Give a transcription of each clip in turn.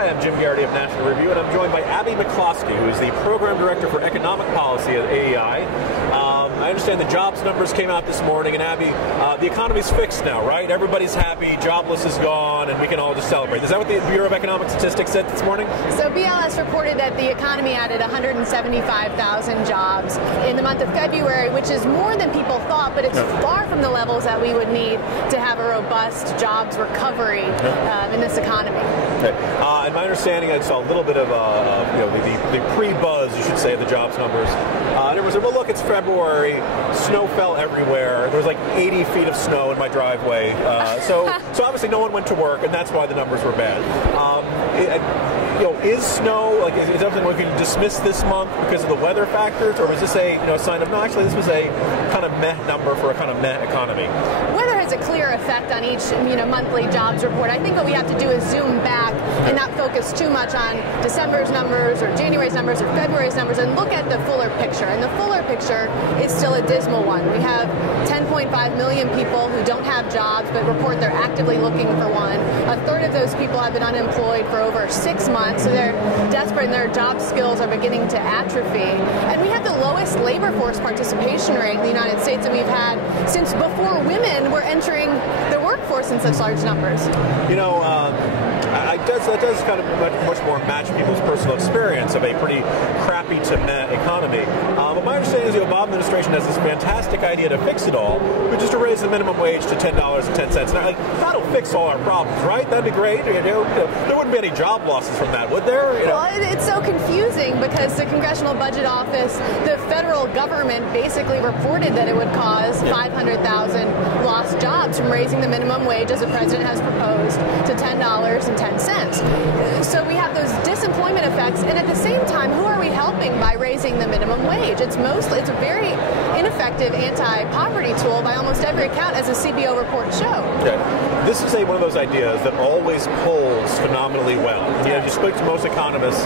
Hi, I'm Jim Geraghty of National Review, and I'm joined by Abby McCloskey, who is the Program Director for Economic Policy at AEI. I understand the jobs numbers came out this morning, and Abby, the economy's fixed now, right? Everybody's happy, jobless is gone, and we can all just celebrate. Is that what the Bureau of Economic Statistics said this morning? So BLS reported that the economy added 175,000 jobs in the month of February, which is more than people thought, but it's far from the levels that we would need to have a robust jobs recovery in this economy. Okay. In my understanding, I saw a little bit of the pre-buzz, you should say, of the jobs numbers. And everyone said, well, look, it's February. Snow fell everywhere. There was like 80 feet of snow in my driveway. So obviously no one went to work, and that's why the numbers were bad. Is snow, like, is that something we can dismiss this month because of the weather factors, or was this a sign of, no, actually this was a kind of meh number for a kind of meh economy? Weather has a clear effect on each monthly jobs report. I think what we have to do is zoom back and not focus too much on December's numbers or January's numbers or February's numbers and look at the fuller picture. And the fuller picture is still a dismal one. We have 10.5 million people who don't have jobs but report they're actively looking for one. A third of those people have been unemployed for over 6 months, so they're desperate and their job skills are beginning to atrophy. And we have the lowest labor force participation rate in the United States that we've had since before women were entering the workforce in such large numbers. That does kind of much more match people's personal experience of a pretty crappy to meh economy. But my understanding is the Obama administration has this fantastic idea to fix it all, which is to raise the minimum wage to $10.10. Now, that'll fix all our problems, right? That'd be great. There wouldn't be any job losses from that, would there? Well, it's so confusing because the Congressional Budget Office, the federal government basically reported that it would cause 500,000 lost jobs from raising the minimum wage, as the president has proposed, to $10.10. So we have those disemployment effects, and at the same time, who are we helping by raising the minimum wage? It's a very ineffective anti-poverty tool by almost every account, as the CBO report showed. Okay. This is one of those ideas that always polls phenomenally well. If you speak to most economists,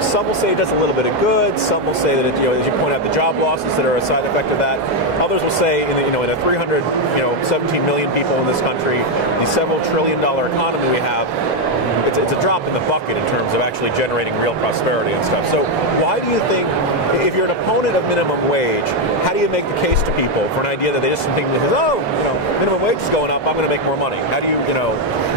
some will say it does a little bit of good. Some will say that as you point out, the job losses that are a side effect of that. Others will say, in a 317 million people in this country, the several $1 trillion economy we have, it's a drop in the bucket in terms of actually generating real prosperity and stuff. So why do you think, if you're an opponent of minimum wage, how do you make the case to people for an idea that they just think, minimum wage is going up, I'm going to make more money? How do you,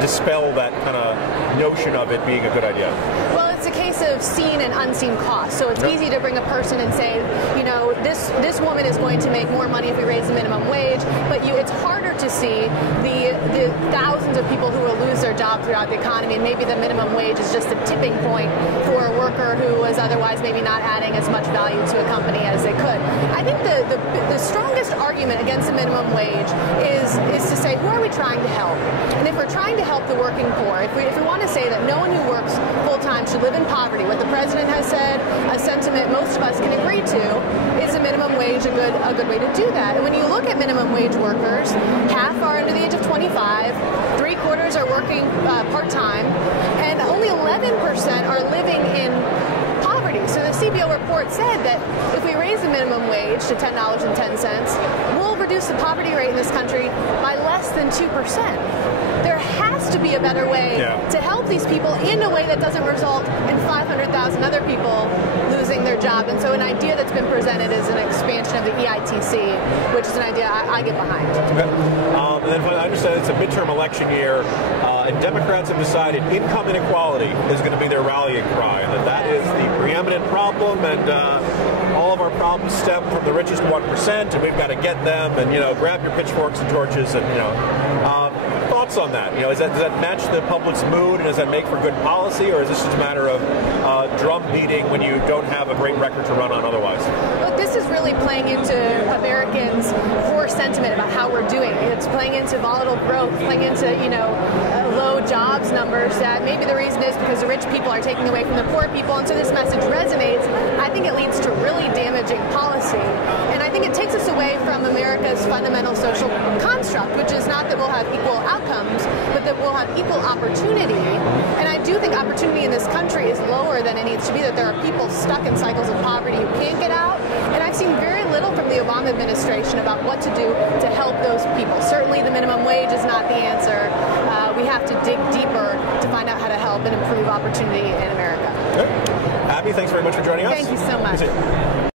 dispel that kind of notion of it being a good idea? Well, it's a case of seen and unseen costs. So it's easy to bring a person and say, this woman is going to make more money if we raise the minimum wage, but it's harder to see the thousands of people who will lose their job throughout the economy, and maybe the minimum wage is just a tipping point for a worker who was otherwise maybe not adding as much value to a company as they could. I think the strongest argument against the minimum wage is to say, who are we trying to help? And if we're trying to help the working poor, if we want to say that no one who works full-time should live in poverty, what the president has said, a sentiment most of us can agree to, is a minimum wage a good way to do that. And when you look at minimum wage workers, half are under the age of 25, 3/4 are working part-time, and only 11% are living in poverty. So the CBO report said that if we raise the minimum wage to $10.10, we'll reduce the poverty rate in this country by less than 2%. There has to be a better way to help these people in a way that doesn't result in 500,000 other people losing their job. And so an idea that's been presented is an expansion of the EITC, which is an idea I get behind. Okay. And then I understand it's a midterm election year, and Democrats have decided income inequality is going to be their rallying cry, and that is the preeminent problem, and all of our problems stem from the richest 1%, and we've got to get them, and grab your pitchforks and torches, and thoughts on that? Does that match the public's mood, and does that make for good policy, or is this just a matter of drum beating when you don't have a great record to run on otherwise? Look, this is really playing into Americans' core sentiment about how we're doing. It's playing into volatile growth, playing into low jobs numbers. That maybe the reason is because the rich people are taking away from the poor people, and so this message resonates. I think it leads to really damaging policy, and I think it takes us away from America's fundamental social construct, which is not that we'll have equal outcomes, but that we'll have equal opportunity. And I do think opportunity in this country is lower than it needs to be, that there are people stuck in cycles of poverty who can't get out. And I've seen very little from the Obama administration about what to do to help those people. Certainly the minimum wage is not the answer. We have to dig deeper to find out how to help help and improve opportunity in America. Okay. Abby, thanks very much for joining us. Thank you so much.